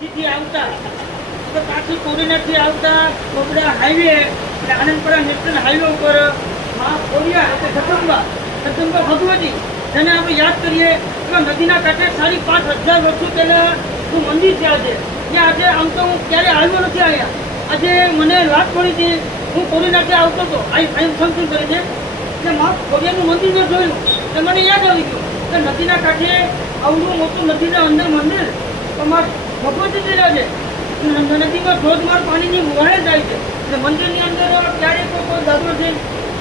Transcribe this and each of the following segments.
થી આવતા તો કાઠી કોડીનાથી આવતા કોબડા હાઈવે એટલે આનંદપરા નેશનલ હાઈવે ઉપર કોરિયા એટલે જગદંબા ભગવતી જેને આપણે યાદ કરીએ તો નદીના કાંઠે 5,500 વર્ષો પહેલાંનું મંદિર છે આજે. ત્યાં આજે આમ તો હું ક્યારે આવ્યો નથી અહીંયા. આજે મને વાત પડી હતી, હું કોરીનાથી આવતો હતો આઈ ફંક્શન કરીને એટલે કોરિયાનું મંદિર મેં જોયું એટલે મને યાદ આવી ગયું કે નદીના કાંઠે આવડું મોટું નદીના અંદર મંદિર તમારા ભગવતી બિરાજે. નદીમાં ધોધમાર પાણીની વહેણ જાય છે એટલે મંદિરની અંદર ક્યારેય કોઈ દાદરો છે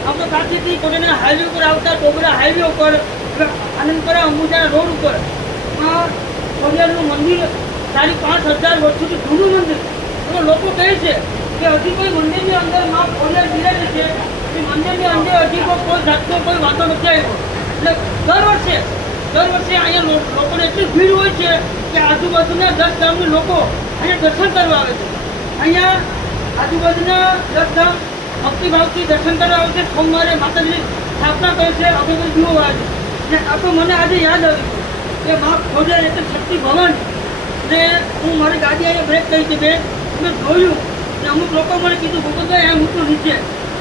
આમ તો કાઠીથી કોરીના હાઈવે ઉપર આવતા ટોબરા હાઈવે ઉપર આનંદપરા અંબુજા રોડ ઉપર કોરિયાનું મંદિર 5,500 વર્ષોથી જૂનું મંદિર. તો લોકો કહે છે કે હજી કોઈ મંદિરની અંદર કોરિયા બિરાજે છે એ મંદિરની અંદર હજી કોઈ જાતનો કોઈ વાંધો નથી આવ્યો. એટલે દર વર્ષે અહીંયા લોકોને એટલી ભીડ હોય છે કે આજુબાજુના 10 ગામના લોકો અહીંયા દર્શન કરવા આવે છે. અહીંયા આજુબાજુના 10 ગામ ભક્તિભાવથી દર્શન કરવા આવે છે. સોમવારે માતાજીની સ્થાપના કરે છે, અગરબત્તીઓ આવે છે. અને આ તો મને આજે યાદ આવ્યું કે મા ખોડિયાર એટલે શક્તિ ભવન. ને હું મારી ગાડી અહીંયા બ્રેક કરી હતી મેં જોયું ને અમુક લોકો મને કીધું ભગવતભાઈ એમ મૂકું નીચે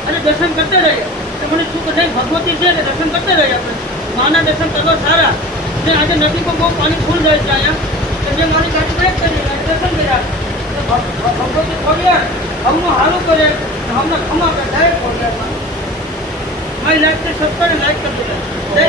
અને દર્શન કરતા રહ્યા. તો મને શું કહે ભગવતી છે કે દર્શન કરતા રહ્યા આપણે માના દર્શન કરવા સારા. ને આજે નદી પર બહુ પાણી ફૂલ જાય છે અહીંયા તો મેં મારી ગાડી બ્રેક કરી દર્શન કર્યા. ભગવતી ખોડિયાર હમણાં હાલું કરે હમણાં ખમા કરે ડાયરેક્ટ ખોડિયારમાં મારી લાઈફ સબસ્ક્રાઈબ લાઈક કરી દે. જય